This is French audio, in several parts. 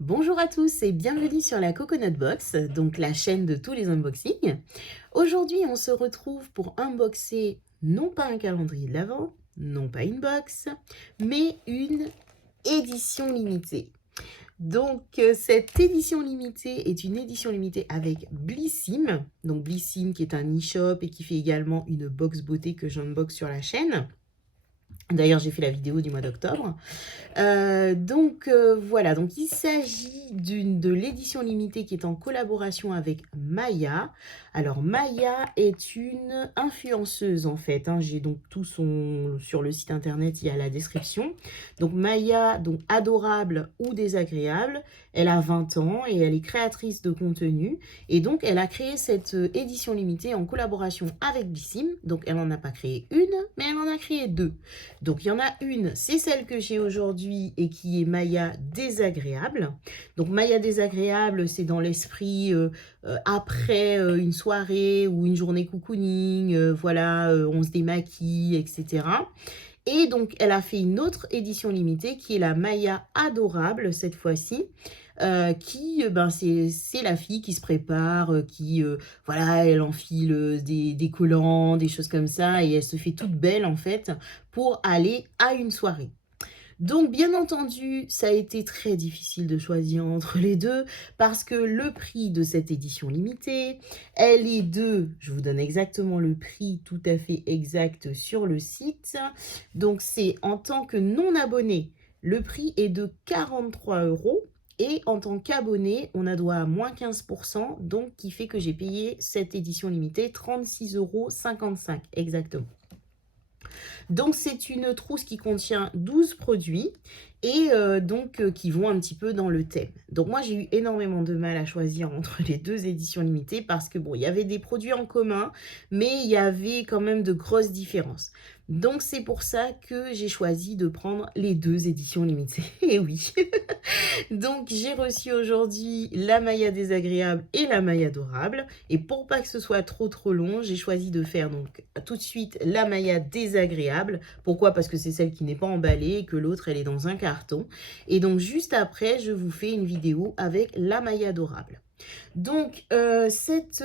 Bonjour à tous et bienvenue sur la Coconut Box, donc la chaîne de tous les unboxings. Aujourd'hui, on se retrouve pour unboxer non pas un calendrier de l'Avent, non pas une box, mais une édition limitée. Donc, cette édition limitée est une édition limitée avec Blissim. Donc, Blissim qui est un e-shop et qui fait également une box beauté que j'unbox sur la chaîne. D'ailleurs, j'ai fait la vidéo du mois d'octobre. Voilà, donc il s'agit de l'édition limitée qui est en collaboration avec Maya. Alors Maya est une influenceuse en fait, hein. J'ai donc tout son sur le site internet, il y a la description. Donc Maya, donc adorable ou désagréable, elle a 20 ans et elle est créatrice de contenu. Et donc elle a créé cette édition limitée en collaboration avec Blissim. Donc elle n'en a pas créé une, mais elle en a créé deux. Donc il y en a une, c'est celle que j'ai aujourd'hui et qui est Maya désagréable. Donc Maya désagréable, c'est dans l'esprit après une soirée ou une journée cocooning, voilà, on se démaquille, etc. Et donc, elle a fait une autre édition limitée qui est la Maya adorable cette fois-ci. C'est la fille qui se prépare, voilà, elle enfile des collants, des choses comme ça, et elle se fait toute belle en fait pour aller à une soirée. Donc, bien entendu, ça a été très difficile de choisir entre les deux parce que le prix de cette édition limitée, elle est je vous donne exactement le prix tout à fait exact sur le site. Donc, c'est en tant que non-abonné, le prix est de 43 € et en tant qu'abonné, on a droit à moins 15%, donc qui fait que j'ai payé cette édition limitée 36,55 € exactement. Donc, c'est une trousse qui contient 12 produits et qui vont un petit peu dans le thème. Donc, moi, j'ai eu énormément de mal à choisir entre les deux éditions limitées parce que, bon, il y avait des produits en commun, mais il y avait quand même de grosses différences. Donc, c'est pour ça que j'ai choisi de prendre les deux éditions limitées. Et oui. Donc, j'ai reçu aujourd'hui la Maya désagréable et la Maya adorable. Et pour pas que ce soit trop long, j'ai choisi de faire donc tout de suite la Maya désagréable. Pourquoi? Parce que c'est celle qui n'est pas emballée et que l'autre, elle est dans un carton. Et donc, juste après, je vous fais une vidéo avec la Maya adorable. Donc, cette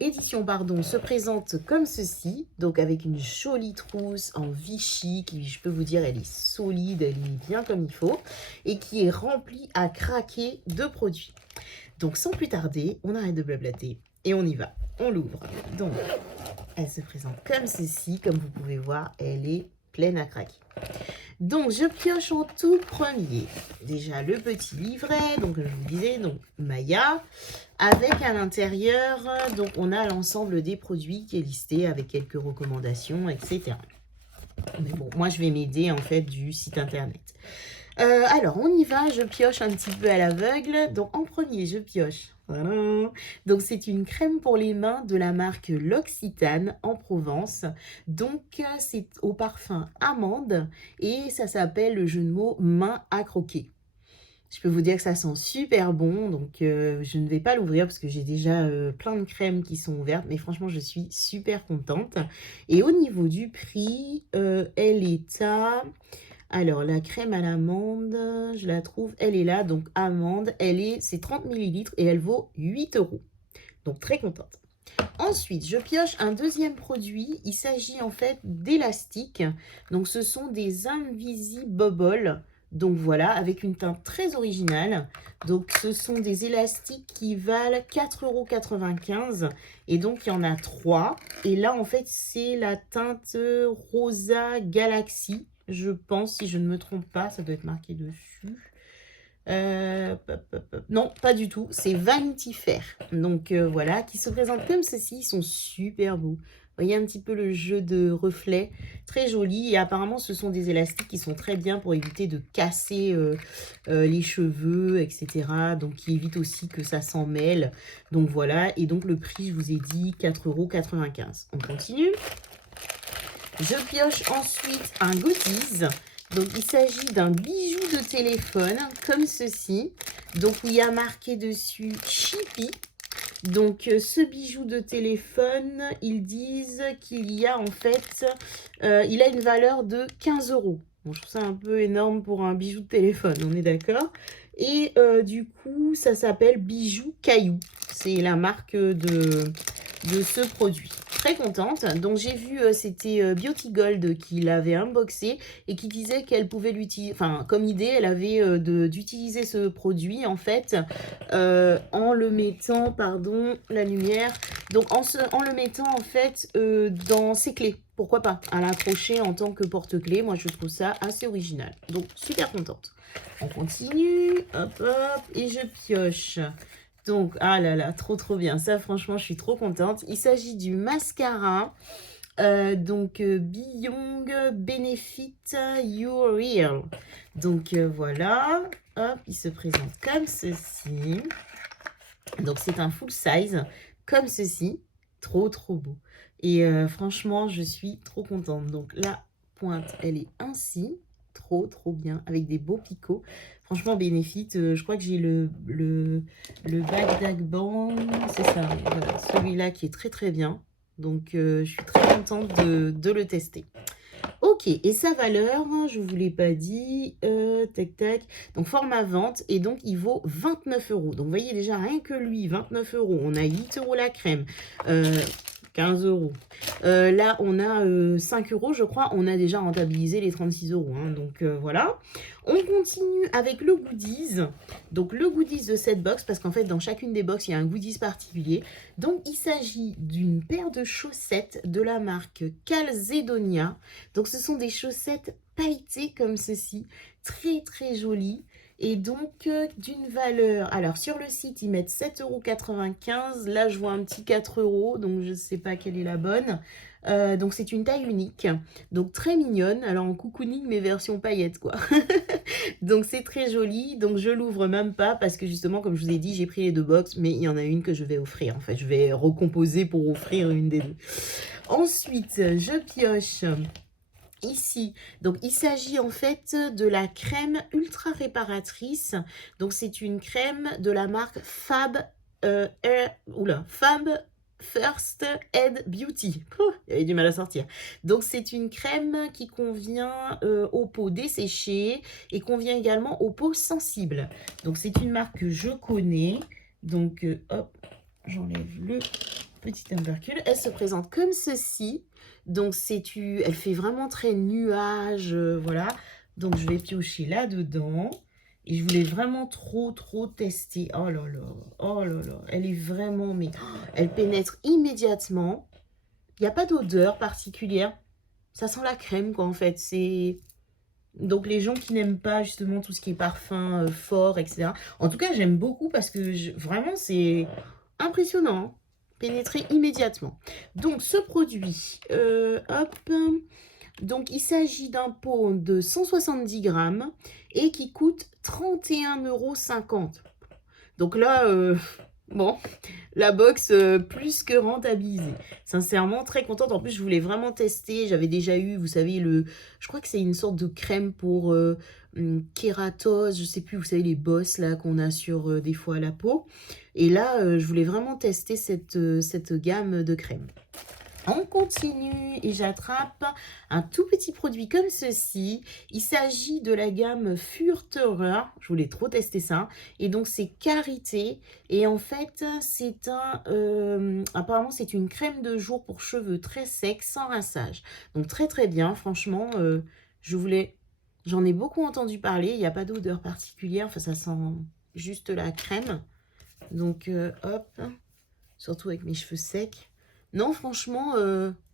édition se présente comme ceci, donc avec une jolie trousse en Vichy, qui je peux vous dire, elle est solide, elle est bien comme il faut, et qui est remplie à craquer de produits. Donc, sans plus tarder, on arrête de blablater et on y va. On l'ouvre. Donc, elle se présente comme ceci, comme vous pouvez voir, elle est pleine à craquer. Donc, je pioche en tout premier. Déjà, le petit livret, donc je vous disais, donc Maya, avec à l'intérieur, donc on a l'ensemble des produits qui est listé avec quelques recommandations, etc. Mais bon, moi, je vais m'aider en fait du site internet. Alors, on y va, je pioche un petit peu à l'aveugle. Donc, en premier, je pioche. Voilà. Donc, c'est une crème pour les mains de la marque L'Occitane en Provence. Donc, c'est au parfum amande et ça s'appelle le jeu de mots main à croquer. Je peux vous dire que ça sent super bon, donc je ne vais pas l'ouvrir parce que j'ai déjà plein de crèmes qui sont ouvertes, mais franchement, je suis super contente. Et au niveau du prix, elle est à... Alors, la crème à l'amande, je la trouve, elle est là, donc amande, c'est 30 millilitres et elle vaut 8 €. Donc, très contente. Ensuite, je pioche un deuxième produit. Il s'agit en fait d'élastiques. Donc, ce sont des Invisibobble. Donc, voilà, avec une teinte très originale. Donc, ce sont des élastiques qui valent 4,95 € et donc, il y en a 3. Et là, en fait, c'est la teinte Rosa Galaxy. Je pense, si je ne me trompe pas, ça doit être marqué dessus. Non, pas du tout. C'est Vanity Fair. Donc voilà, qui se présentent comme ceci. Ils sont super beaux. Vous voyez un petit peu le jeu de reflets, très joli. Et apparemment, ce sont des élastiques qui sont très bien pour éviter de casser les cheveux, etc. Donc, qui évite aussi que ça s'en mêle. Donc voilà. Et donc, le prix, je vous ai dit, 4,95 €. On continue. Je pioche ensuite un goodies. Donc, il s'agit d'un bijou de téléphone, comme ceci. Donc, il y a marqué dessus Chippy. Donc, ce bijou de téléphone, ils disent qu'il y a en fait, il a une valeur de 15 €. Bon, je trouve ça un peu énorme pour un bijou de téléphone, on est d'accord? Et du coup, ça s'appelle Bijoux Caillou. C'est la marque de ce produit. Très contente. Donc j'ai vu, c'était Beauty Gold qui l'avait unboxé et qui disait qu'elle pouvait l'utiliser, enfin comme idée, elle avait d'utiliser ce produit en fait en le mettant, pardon, la lumière, donc en le mettant en fait dans ses clés. Pourquoi pas, à l'accrocher en tant que porte-clés. Moi je trouve ça assez original. Donc super contente. On continue, hop hop, et je pioche. Donc, ah là là, trop trop bien. Ça, franchement, je suis trop contente. Il s'agit du mascara. Beyond Benefit Your Real. Donc, voilà. Hop, il se présente comme ceci. Donc, c'est un full size, comme ceci. Trop trop beau. Et franchement, je suis trop contente. Donc, la pointe, elle est ainsi. Trop trop bien, avec des beaux picots. Franchement, Benefit, je crois que j'ai le Bagdad Band, c'est ça, voilà, celui-là qui est très très bien. Donc, je suis très contente de le tester. Ok, et sa valeur, je ne vous l'ai pas dit, tac tac, donc format vente, et donc il vaut 29 euros. Donc vous voyez déjà, rien que lui, 29 euros, on a 8 euros la crème, 15 euros. Là, on a 5 euros, je crois, on a déjà rentabilisé les 36 euros. Hein, donc voilà. On continue avec le goodies. Donc le goodies de cette box, parce qu'en fait, dans chacune des box, il y a un goodies particulier. Donc il s'agit d'une paire de chaussettes de la marque Calzedonia. Donc ce sont des chaussettes pailletées comme ceci, très très jolies. Et donc, d'une valeur... Alors, sur le site, ils mettent 7,95 €. Là, je vois un petit 4 euros, donc je ne sais pas quelle est la bonne. Donc, c'est une taille unique. Donc, très mignonne. Alors, en cocooning, mais version paillettes, quoi. Donc, c'est très joli. Donc, je l'ouvre même pas parce que, justement, comme je vous ai dit, j'ai pris les deux box, mais il y en a une que je vais offrir. En fait, je vais recomposer pour offrir une des deux. Ensuite, je pioche... Ici, donc il s'agit en fait de la crème ultra réparatrice. Donc c'est une crème de la marque Fab First Aid Beauty. Il y avait du mal à sortir. Donc c'est une crème qui convient aux peaux desséchées et convient également aux peaux sensibles. Donc c'est une marque que je connais. Donc hop, j'enlève le petit tubercule. Elle se présente comme ceci. Donc, elle fait vraiment très nuage, voilà. Donc, je vais piocher là-dedans. Et je voulais vraiment trop, trop tester. Oh là là, oh là là. Elle est vraiment, mais elle pénètre immédiatement. Il n'y a pas d'odeur particulière. Ça sent la crème, quoi, en fait. C'est... Donc, les gens qui n'aiment pas, justement, tout ce qui est parfum fort, etc. En tout cas, j'aime beaucoup parce que, vraiment, c'est impressionnant. Pénétrer immédiatement. Donc, ce produit, hop, donc il s'agit d'un pot de 170 grammes et qui coûte 31,50 €. Donc là, bon, la box plus que rentabilisée. Sincèrement, très contente. En plus, je voulais vraiment tester. J'avais déjà eu, vous savez, je crois que c'est une sorte de crème pour kératose, je sais plus, vous savez, les bosses là qu'on a sur des fois la peau. Et là, je voulais vraiment tester cette gamme de crème. On continue et j'attrape un tout petit produit comme ceci. Il s'agit de la gamme Furterer. Je voulais trop tester ça. Et donc, c'est Karité. Et en fait, c'est apparemment, c'est une crème de jour pour cheveux très secs, sans rinçage. Donc, très, très bien. Franchement, j'en ai beaucoup entendu parler. Il n'y a pas d'odeur particulière. Enfin, ça sent juste la crème. Donc, hop. Surtout avec mes cheveux secs. Non, franchement,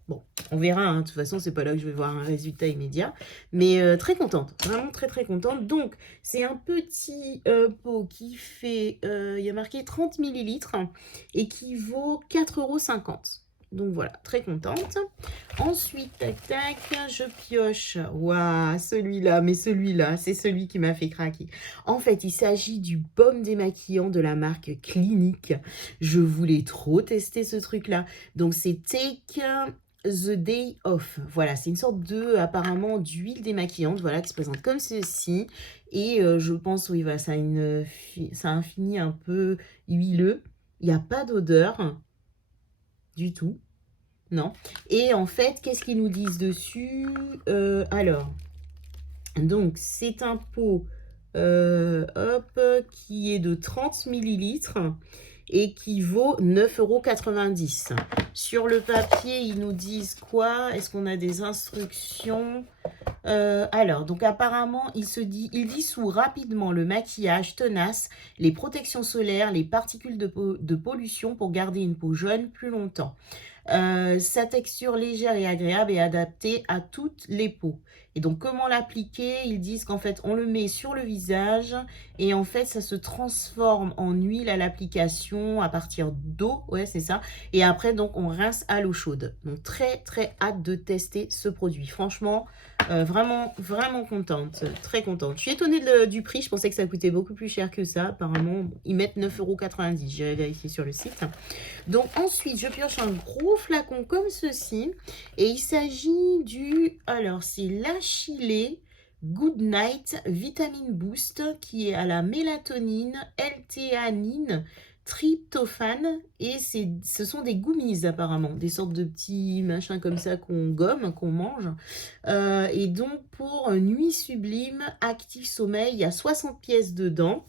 bon, on verra. Hein, de toute façon, c'est pas là que je vais voir un résultat immédiat. Mais très contente. Vraiment très, très contente. Donc, c'est un petit pot qui fait... il y a marqué 30 millilitres et qui vaut 4,50 €. Donc voilà, très contente. Ensuite, tac, tac, je pioche. Waouh, celui-là, mais celui-là, c'est celui qui m'a fait craquer. En fait, il s'agit du baume démaquillant de la marque Clinique. Je voulais trop tester ce truc-là. Donc, c'est Take the Day Off. Voilà, c'est une sorte apparemment, d'huile démaquillante, voilà, qui se présente comme ceci. Et je pense, oui, voilà, ça a un fini un peu huileux. Il n'y a pas d'odeur du tout. Non. Et en fait, qu'est-ce qu'ils nous disent dessus? Alors, donc, c'est un pot hop, qui est de 30 millilitres et qui vaut 9,90 €. Sur le papier, ils nous disent quoi? Est-ce qu'on a des instructions? Alors, donc apparemment, il dissout rapidement le maquillage tenace, les protections solaires, les particules de pollution pour garder une peau jeune plus longtemps. Sa texture légère et agréable est adaptée à toutes les peaux. Et donc, comment l'appliquer? Ils disent qu'en fait, on le met sur le visage et en fait, ça se transforme en huile à l'application à partir d'eau. Ouais, c'est ça. Et après, donc, on rince à l'eau chaude. Donc, très, très hâte de tester ce produit. Franchement, vraiment, vraiment contente. Très contente. Je suis étonnée du prix. Je pensais que ça coûtait beaucoup plus cher que ça. Apparemment, ils mettent 9,90 €. J'irai vérifier sur le site. Donc ensuite, je pioche un gros flacon comme ceci. Et il s'agit alors c'est l'Achillée Good Night Vitamine Boost qui est à la mélatonine, L-théanine, tryptophane. Et ce sont des gummies apparemment, des sortes de petits machins comme ça qu'on gomme, qu'on mange. Et donc pour nuit sublime, actif sommeil, il y a 60 pièces dedans.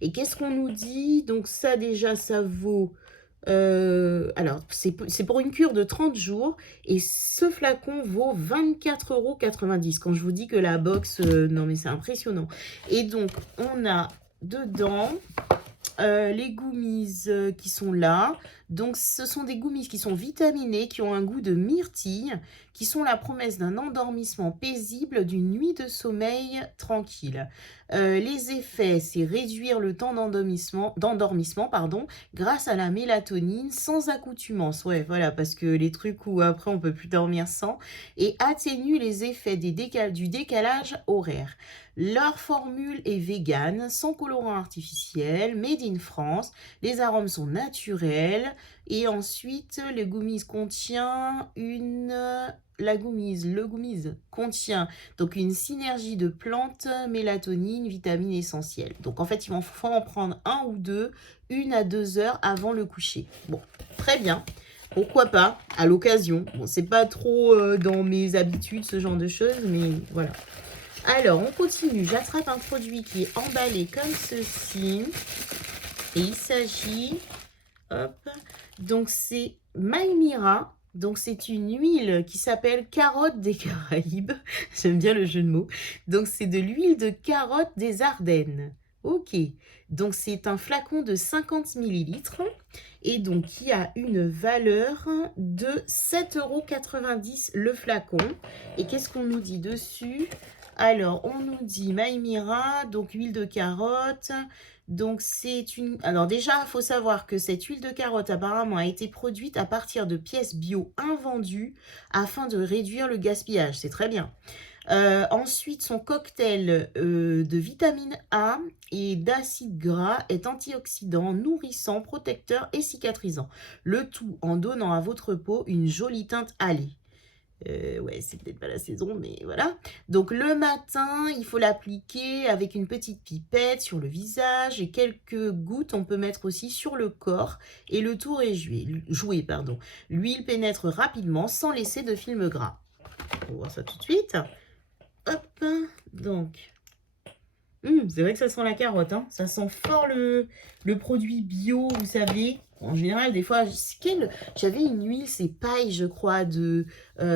Et qu'est-ce qu'on nous dit? Donc ça déjà, ça vaut... alors, c'est pour une cure de 30 jours. Et ce flacon vaut 24,90 €. Quand je vous dis que la box... non mais c'est impressionnant. Et donc, on a dedans... les gummies qui sont là. Donc, ce sont des gummies qui sont vitaminées, qui ont un goût de myrtille, qui sont la promesse d'un endormissement paisible, d'une nuit de sommeil tranquille. Les effets, c'est réduire le temps d'endormissement, grâce à la mélatonine, sans accoutumance. Ouais, voilà, parce que les trucs où après on peut plus dormir sans. Et atténue les effets du décalage horaire. Leur formule est végane, sans colorant artificiel, made in France. Les arômes sont naturels. Et ensuite, le gummies contient le gummies contient donc une synergie de plantes, mélatonine, vitamines essentielles. Donc en fait, il faut en prendre un ou deux, 1 à 2 heures avant le coucher. Bon, très bien. Pourquoi pas, à l'occasion. Bon, c'est pas trop dans mes habitudes, ce genre de choses, mais voilà. Alors, on continue. J'attrape un produit qui est emballé comme ceci. Et il s'agit... Hop. Donc, c'est Maïmira. Donc, c'est une huile qui s'appelle carotte des Caraïbes. J'aime bien le jeu de mots. Donc, c'est de l'huile de carotte des Ardennes. Ok. Donc, c'est un flacon de 50 millilitres. Et donc, qui a une valeur de 7,90 € le flacon. Et qu'est-ce qu'on nous dit dessus? Alors, on nous dit Maïmira, donc huile de carotte. Donc, c'est une... Alors déjà, il faut savoir que cette huile de carotte, apparemment, a été produite à partir de pièces bio invendues afin de réduire le gaspillage. C'est très bien. Ensuite, son cocktail de vitamine A et d'acide gras est antioxydant, nourrissant, protecteur et cicatrisant. Le tout en donnant à votre peau une jolie teinte hâlée. Ouais, c'est peut-être pas la saison, mais voilà. Donc, le matin, il faut l'appliquer avec une petite pipette sur le visage et quelques gouttes, on peut mettre aussi sur le corps. Et le tour est joué. L'huile pénètre rapidement sans laisser de film gras. On va voir ça tout de suite. Hop, donc... c'est vrai que ça sent la carotte, hein. Ça sent fort le produit bio, vous savez. En général, des fois, j'avais une huile, c'est paille, je crois,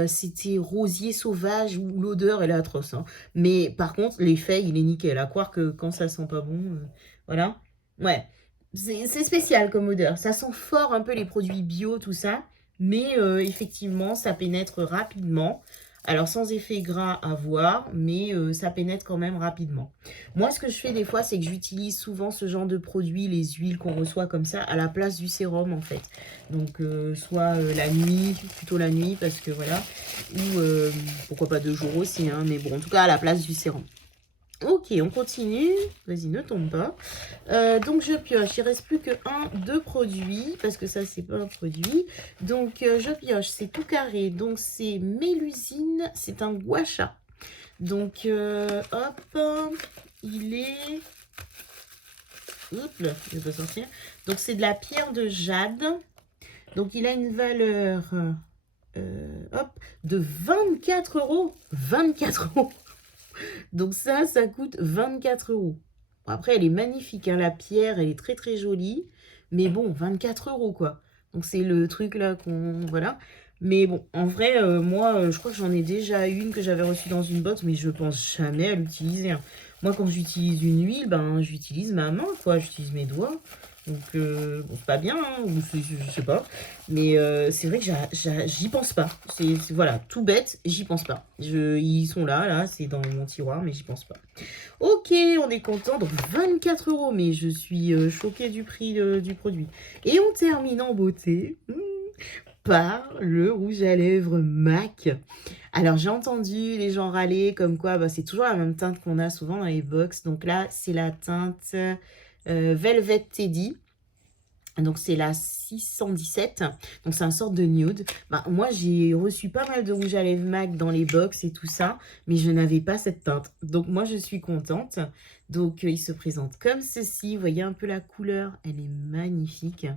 c'était rosier sauvage, où l'odeur, elle est atroce, hein. Mais par contre, l'effet, il est nickel. À croire que quand ça sent pas bon, voilà. Ouais, c'est spécial comme odeur. Ça sent fort un peu les produits bio, tout ça. Mais effectivement, ça pénètre rapidement. Alors, sans effet gras à voir, mais ça pénètre quand même rapidement. Moi, ce que je fais des fois, c'est que j'utilise souvent ce genre de produits, les huiles qu'on reçoit comme ça, à la place du sérum, en fait. Donc, soit la nuit, plutôt la nuit, parce que voilà, ou pourquoi pas de jour aussi, hein, mais bon, en tout cas, à la place du sérum. Ok, on continue. Vas-y, ne tombe pas. Donc, je pioche. Il reste plus que deux produits, parce que ça, c'est pas un produit. Donc, je pioche. C'est tout carré. Donc, c'est Mélusine. C'est un gua sha. Donc, hop. Il est... Oups, là, je vais pas sortir. Donc, c'est de la pierre de jade. Donc, il a une valeur... hop, de 24 €. 24 €. Donc ça coûte 24 €. Bon après elle est magnifique, hein, la pierre, elle est très, très jolie, mais bon 24 € quoi. Donc c'est le truc là qu'on voilà. Mais bon, en vrai, moi, je crois que j'en ai déjà une que j'avais reçue dans une box, mais je pense jamais à l'utiliser, hein. Moi, quand j'utilise une huile, ben, j'utilise ma main, quoi, j'utilise mes doigts. Donc, bon, c'est pas bien, hein, ou je sais pas. Mais c'est vrai que j'y pense pas. Voilà, tout bête, j'y pense pas. Ils sont là, c'est dans mon tiroir, mais j'y pense pas. Ok, on est content. Donc 24 €, mais je suis choquée du prix du produit. Et on termine en beauté par le rouge à lèvres MAC. Alors j'ai entendu les gens râler comme quoi bah, c'est toujours la même teinte qu'on a souvent dans les box. Donc là, c'est la teinte Velvet Teddy. Donc c'est la 617, donc c'est un sorte de nude. Bah, moi j'ai reçu pas mal de rouge à lèvres MAC dans les box et tout ça, mais je n'avais pas cette teinte. Donc moi je suis contente. Donc il se présente comme ceci, vous voyez un peu la couleur, elle est magnifique.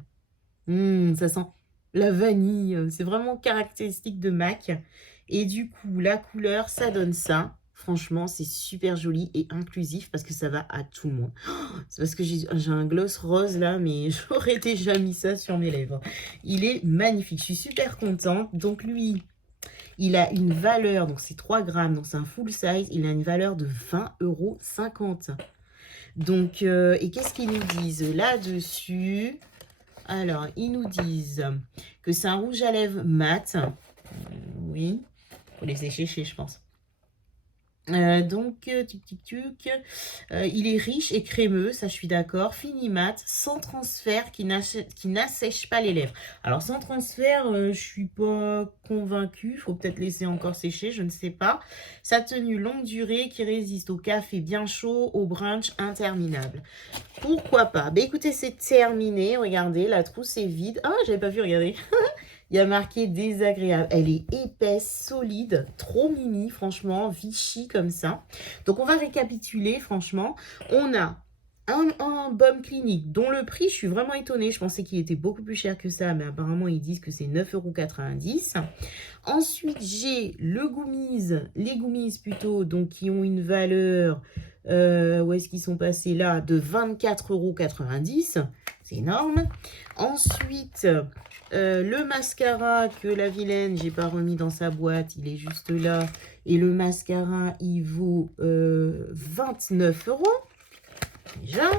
Ça sent la vanille, c'est vraiment caractéristique de MAC. Et du coup, la couleur, ça donne ça. Franchement, c'est super joli et inclusif parce que ça va à tout le monde. C'est parce que j'ai un gloss rose là, mais j'aurais déjà mis ça sur mes lèvres. Il est magnifique, je suis super contente. Donc lui, il a une valeur, donc c'est 3 grammes, donc c'est un full size. Il a une valeur de 20,50 €. Donc, et qu'est-ce qu'ils nous disent là-dessus? Alors, ils nous disent que c'est un rouge à lèvres mat. Oui, faut les sécher, je pense. Donc, tic tic tuc, il est riche et crémeux, ça je suis d'accord. Fini mat, sans transfert, qui n'assèche pas les lèvres. Alors, sans transfert, je suis pas convaincue. Faut peut-être laisser encore sécher, je ne sais pas. Sa tenue longue durée qui résiste au café bien chaud, au brunch interminable. Pourquoi pas? Bah écoutez, c'est terminé. Regardez, la trousse est vide. Ah, j'avais pas vu, regardez. Il y a marqué désagréable. Elle est épaisse, solide, trop mimi, franchement, Vichy comme ça. Donc, on va récapituler, franchement. On a un baume clinique dont le prix, je suis vraiment étonnée. Je pensais qu'il était beaucoup plus cher que ça, mais apparemment, ils disent que c'est 9,90 €. Ensuite, j'ai les goumises plutôt, donc qui ont une valeur, où est-ce qu'ils sont passés là, de 24,90 €. C'est énorme. Ensuite, le mascara que la vilaine, j'ai pas remis dans sa boîte, il est juste là. Et le mascara, il vaut 29 € déjà.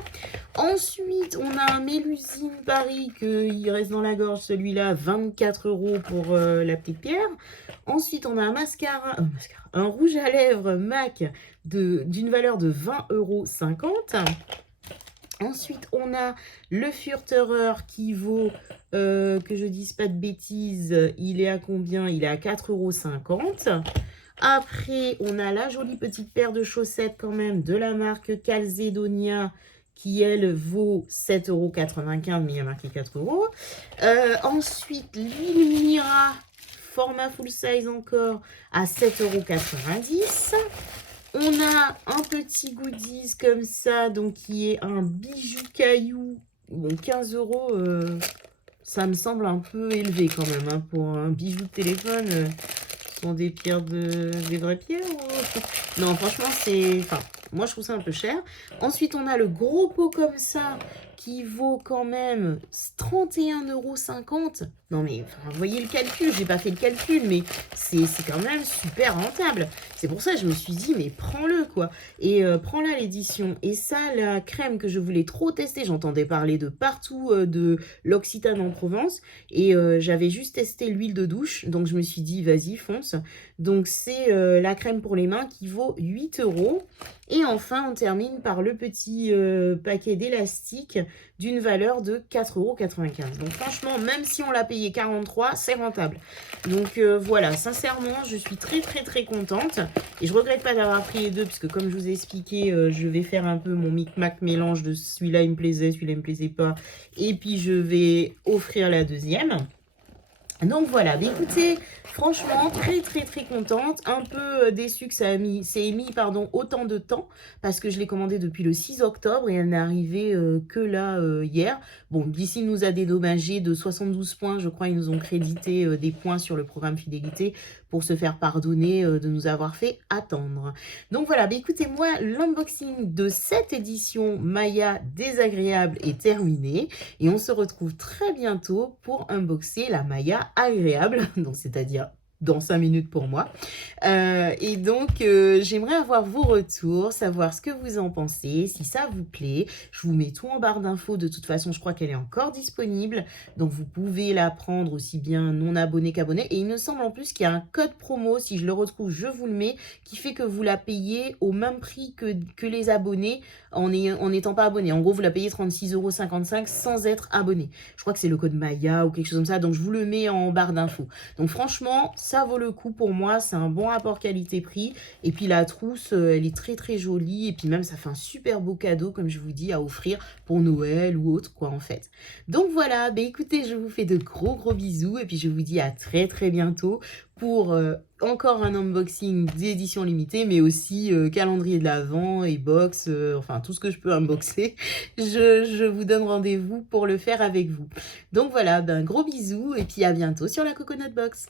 Ensuite, on a un Mélusine Paris, qu'il reste dans la gorge, celui-là, 24 € pour la petite pierre. Ensuite, on a un un rouge à lèvres MAC d'une valeur de 20,50 €. Ensuite, on a le Furterer qui vaut, que je dise pas de bêtises, il est à combien? Il est à 4,50 €. Après, on a la jolie petite paire de chaussettes quand même de la marque Calzedonia qui, elle, vaut 7,95 €, mais il y a marqué 4 €. Ensuite, l'huile Mira, format full size encore, à 7,90 €. On a un petit goodies comme ça, donc qui est un bijou caillou. Bon, 15 €, ça me semble un peu élevé quand même, hein, pour un bijou de téléphone. Ce sont des pierres des vraies pierres ou... Non, franchement, enfin, moi je trouve ça un peu cher. Ensuite, on a le gros pot comme ça qui vaut quand même 31,50 €. Non mais, enfin, vous voyez le calcul, j'ai pas fait le calcul, mais c'est quand même super rentable. C'est pour ça que je me suis dit, mais prends-le quoi. Et prends-la l'édition. Et ça, la crème que je voulais trop tester, j'entendais parler de partout, de l'Occitane en Provence. Et j'avais juste testé l'huile de douche, donc je me suis dit, vas-y, fonce. Donc c'est la crème pour les mains qui vaut 8 €. Et enfin, on termine par le petit paquet d'élastiques d'une valeur de 4,95 €. Donc franchement, même si on l'a payé 43, c'est rentable. Donc voilà, sincèrement, je suis très très très contente. Et je regrette pas d'avoir pris les deux, puisque comme je vous ai expliqué, je vais faire un peu mon micmac mélange de celui-là il me plaisait, celui-là il me plaisait pas. Et puis je vais offrir la deuxième. Donc voilà, mais écoutez, franchement, très très très contente. Un peu déçue que c'est mis autant de temps, parce que je l'ai commandé depuis le 6 octobre et elle n'est arrivée que là hier. Bon, d'ici nous a dédommagé de 72 points, je crois, ils nous ont crédité des points sur le programme fidélité pour se faire pardonner, de nous avoir fait attendre. Donc voilà, bah, écoutez, moi, l'unboxing de cette édition Maya désagréable est terminé et on se retrouve très bientôt pour unboxer la Maya agréable, donc c'est-à-dire dans 5 minutes pour moi. Et donc, j'aimerais avoir vos retours, savoir ce que vous en pensez, si ça vous plaît. Je vous mets tout en barre d'infos. De toute façon, je crois qu'elle est encore disponible. Donc, vous pouvez la prendre aussi bien non abonné qu'abonné. Et il me semble en plus qu'il y a un code promo. Si je le retrouve, je vous le mets, qui fait que vous la payez au même prix que les abonnés en n'étant pas abonné. En gros, vous la payez 36,55 € sans être abonné. Je crois que c'est le code Maya ou quelque chose comme ça. Donc, je vous le mets en barre d'infos. Donc, franchement, ça vaut le coup pour moi. C'est un bon rapport qualité-prix. Et puis la trousse, elle est très très jolie. Et puis même, ça fait un super beau cadeau, comme je vous dis, à offrir pour Noël ou autre, quoi, en fait. Donc voilà, bah, écoutez, je vous fais de gros bisous. Et puis je vous dis à très très bientôt pour encore un unboxing d'édition limitée, mais aussi calendrier de l'Avent et box, enfin tout ce que je peux unboxer. Je vous donne rendez-vous pour le faire avec vous. Donc voilà, ben, gros bisous et puis à bientôt sur la Coconut Box.